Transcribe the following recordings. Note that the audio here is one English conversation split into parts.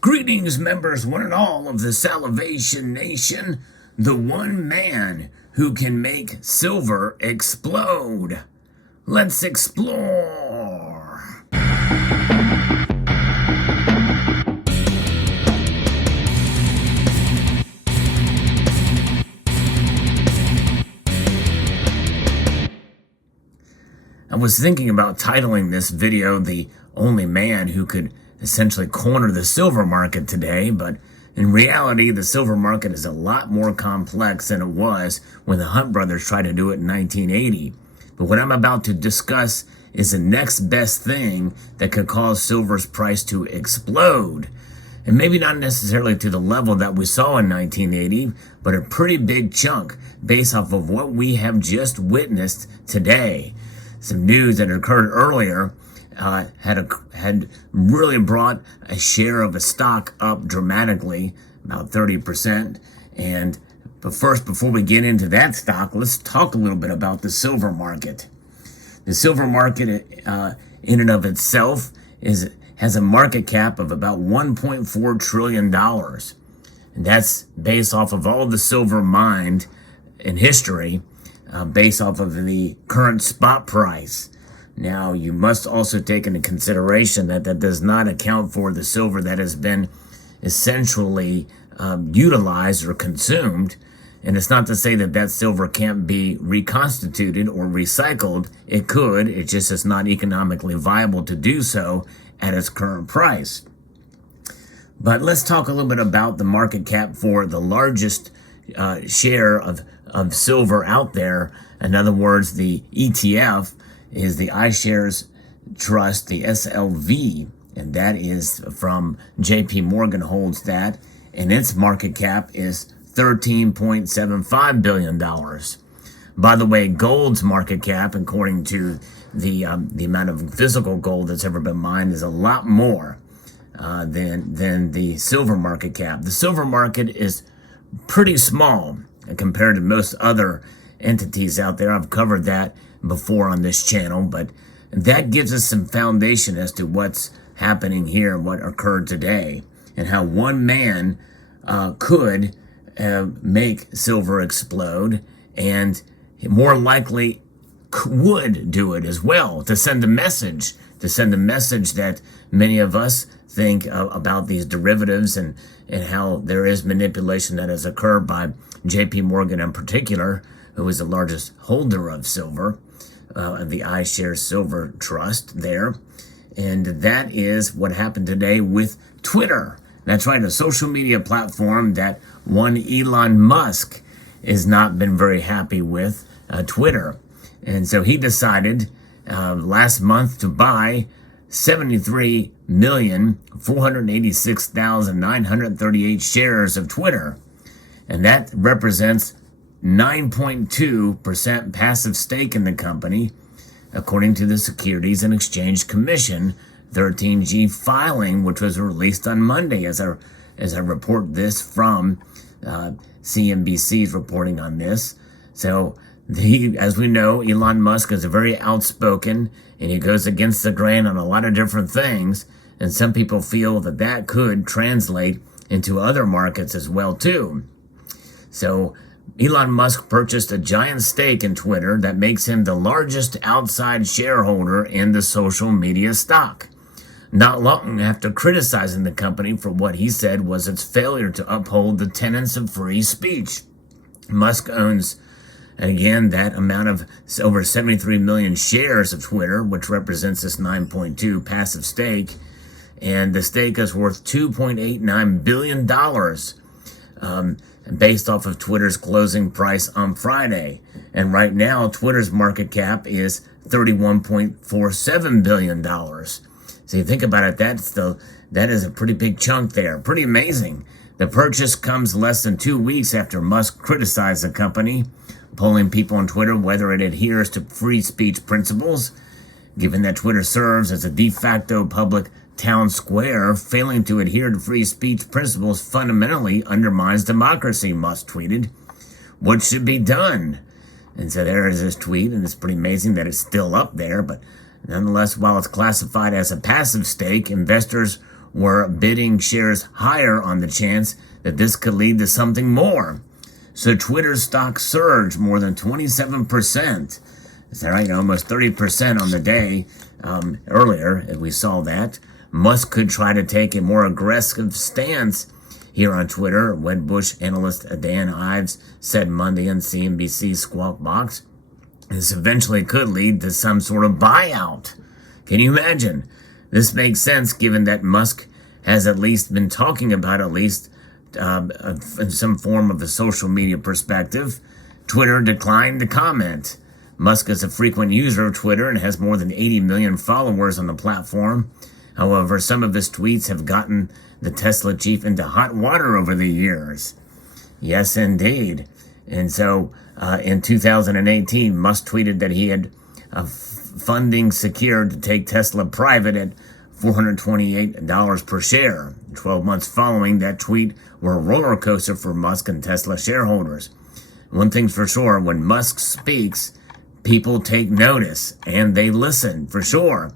Greetings, members, one and all of the Salivation Nation, the one man who can make silver explode. Let's explore. I was thinking about titling this video "The Only Man Who Could Essentially Corner the Silver Market Today," but in reality, the silver market is a lot more complex than it was when the Hunt brothers tried to do it in 1980. But what I'm about to discuss is the next best thing that could cause silver's price to explode. And maybe not necessarily to the level that we saw in 1980, but a pretty big chunk based off of what we have just witnessed today. Some news that occurred earlier had really brought a share of a stock up dramatically, about 30%. But first, before we get into that stock, let's talk a little bit about the silver market. The silver market, in and of itself, has a market cap of about $1.4 trillion. And that's based off of all the silver mined in history, based off of the current spot price. Now, you must also take into consideration that does not account for the silver that has been essentially utilized or consumed. And it's not to say that silver can't be reconstituted or recycled. It could. It just is not economically viable to do so at its current price. But let's talk a little bit about the market cap for the largest share of silver out there. In other words, the ETF is the iShares Trust, the SLV, and that is from JP Morgan holds that, and its market cap is $13.75 billion. By the way, gold's market cap, according to the amount of physical gold that's ever been mined, is a lot more than the silver market cap. The silver market is pretty small compared to most other entities out there. I've covered that before on this channel, but that gives us some foundation as to what's happening here and what occurred today, and how one man could make silver explode, and more likely would do it as well, to send a message that many of us think about these derivatives and how there is manipulation that has occurred by JP Morgan in particular, who is the largest holder of silver, of the iShares Silver Trust there. And that is what happened today with Twitter. That's right, a social media platform that one Elon Musk has not been very happy with, Twitter. And so he decided last month to buy 73,486,938 shares of Twitter. And that represents 9.2% passive stake in the company, according to the Securities and Exchange Commission 13G filing, which was released on Monday, as I report this from CNBC's reporting on this. So, as we know, Elon Musk is a very outspoken, and he goes against the grain on a lot of different things, and some people feel that could translate into other markets as well, too. So, Elon Musk purchased a giant stake in Twitter that makes him the largest outside shareholder in the social media stock, not long after criticizing the company for what he said was its failure to uphold the tenets of free speech. Musk owns, again, that amount of over 73 million shares of Twitter, which represents this 9.2 passive stake, and the stake is worth $2.89 billion. Based off of Twitter's closing price on Friday. And right now, Twitter's market cap is $31.47 billion. So you think about it, that is a pretty big chunk there. Pretty amazing. The purchase comes less than 2 weeks after Musk criticized the company, polling people on Twitter whether it adheres to free speech principles. Given that Twitter serves as a de facto public town square, failing to adhere to free speech principles fundamentally undermines democracy, Musk tweeted. What should be done? And so there is this tweet, and it's pretty amazing that it's still up there, but nonetheless, while it's classified as a passive stake, investors were bidding shares higher on the chance that this could lead to something more. So Twitter's stock surged more than 27%. Is that right? Almost 30% on the day earlier, as we saw that. Musk could try to take a more aggressive stance here on Twitter. Wedbush analyst Dan Ives said Monday on CNBC's Squawk Box. This eventually could lead to some sort of buyout. Can you imagine? This makes sense given that Musk has at least been talking about in some form of a social media perspective. Twitter declined to comment. Musk is a frequent user of Twitter and has more than 80 million followers on the platform. However, some of his tweets have gotten the Tesla chief into hot water over the years. Yes, indeed. And so in 2018, Musk tweeted that he had funding secured to take Tesla private at $428 per share. 12 months following that tweet were a roller coaster for Musk and Tesla shareholders. One thing's for sure, when Musk speaks, people take notice and they listen for sure.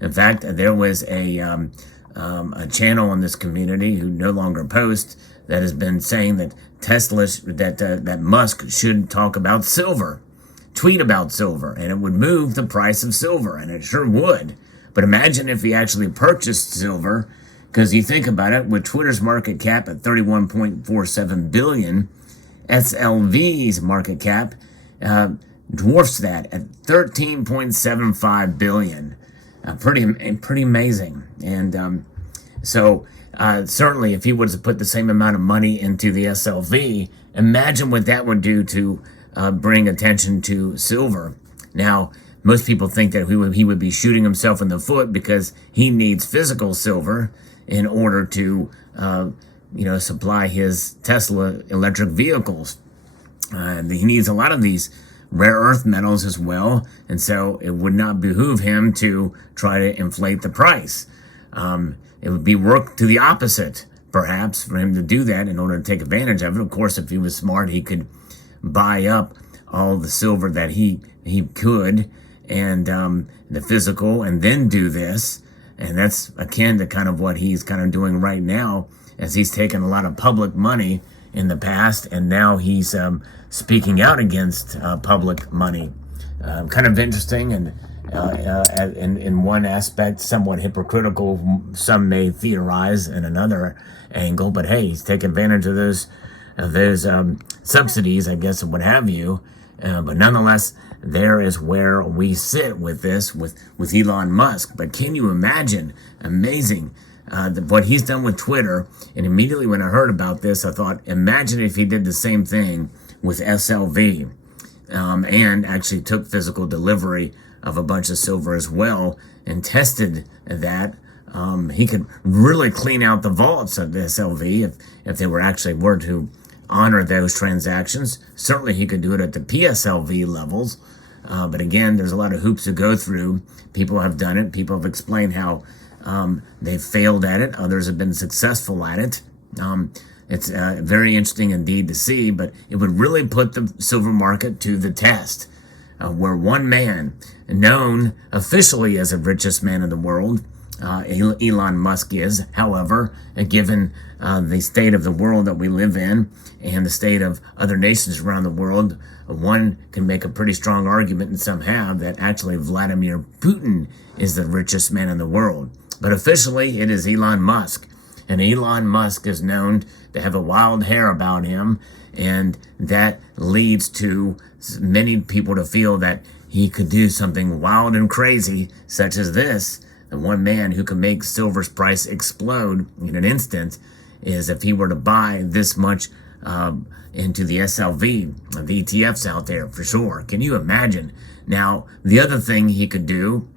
In fact, there was a channel in this community who no longer posts that has been saying that that Musk should talk about silver, tweet about silver, and it would move the price of silver, and it sure would. But imagine if he actually purchased silver, because you think about it, with Twitter's market cap at $31.47 billion, SLV's market cap dwarfs that at $13.75 billion. Pretty amazing. And so certainly if he was to put the same amount of money into the SLV, imagine what that would do to bring attention to silver. Now, most people think that he would be shooting himself in the foot because he needs physical silver in order to supply his Tesla electric vehicles. He needs a lot of these rare earth metals as well, and so it would not behoove him to try to inflate the price. It would be work to the opposite, perhaps, for him to do that in order to take advantage of it. Of course, if he was smart, he could buy up all the silver that he could, and the physical, and then do this. And that's akin to kind of what he's kind of doing right now, as he's taken a lot of public money in the past, and now he's speaking out against public money. Kind of interesting, and in one aspect, somewhat hypocritical. Some may theorize in another angle, but hey, he's taking advantage of those subsidies, I guess, and what have you. But nonetheless, there is where we sit with this, with Elon Musk. But can you imagine? Amazing. What he's done with Twitter. And immediately when I heard about this, I thought, imagine if he did the same thing with SLV, and actually took physical delivery of a bunch of silver as well and tested that. He could really clean out the vaults of the SLV if they were to honor those transactions. Certainly he could do it at the PSLV levels. But again, there's a lot of hoops to go through. People have done it. People have explained how they've failed at it. Others have been successful at it. It's very interesting indeed to see, but it would really put the silver market to the test, where one man, known officially as the richest man in the world, Elon Musk is, however, given the state of the world that we live in and the state of other nations around the world, one can make a pretty strong argument, and some have, that actually Vladimir Putin is the richest man in the world. But officially, it is Elon Musk. And Elon Musk is known to have a wild hair about him, and that leads to many people to feel that he could do something wild and crazy, such as this. The one man who can make silver's price explode in an instant is if he were to buy this much into the SLV, the ETFs out there, for sure. Can you imagine? Now, the other thing he could do,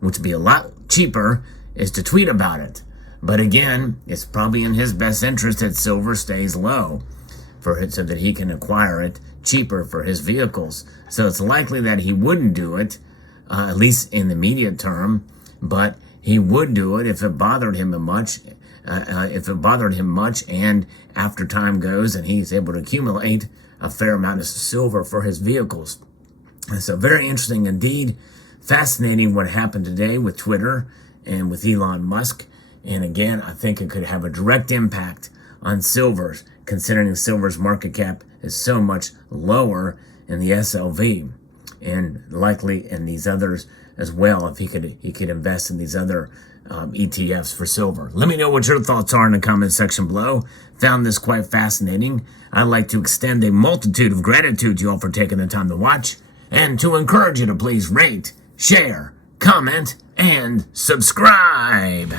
which would be a lot cheaper, is to tweet about it. But again, it's probably in his best interest that silver stays low so that he can acquire it cheaper for his vehicles. So it's likely that he wouldn't do it, at least in the immediate term, but he would do it if it bothered him much. And after time goes and he's able to accumulate a fair amount of silver for his vehicles. And so very interesting indeed. Fascinating what happened today with Twitter and with Elon Musk. And again, I think it could have a direct impact on silver's, considering silver's market cap is so much lower in the SLV, and likely in these others as well, if he could invest in these other ETFs for silver. Let me know what your thoughts are in the comment section below. Found this quite fascinating. I'd like to extend a multitude of gratitude to you all for taking the time to watch, and to encourage you to please rate, share, comment, and subscribe.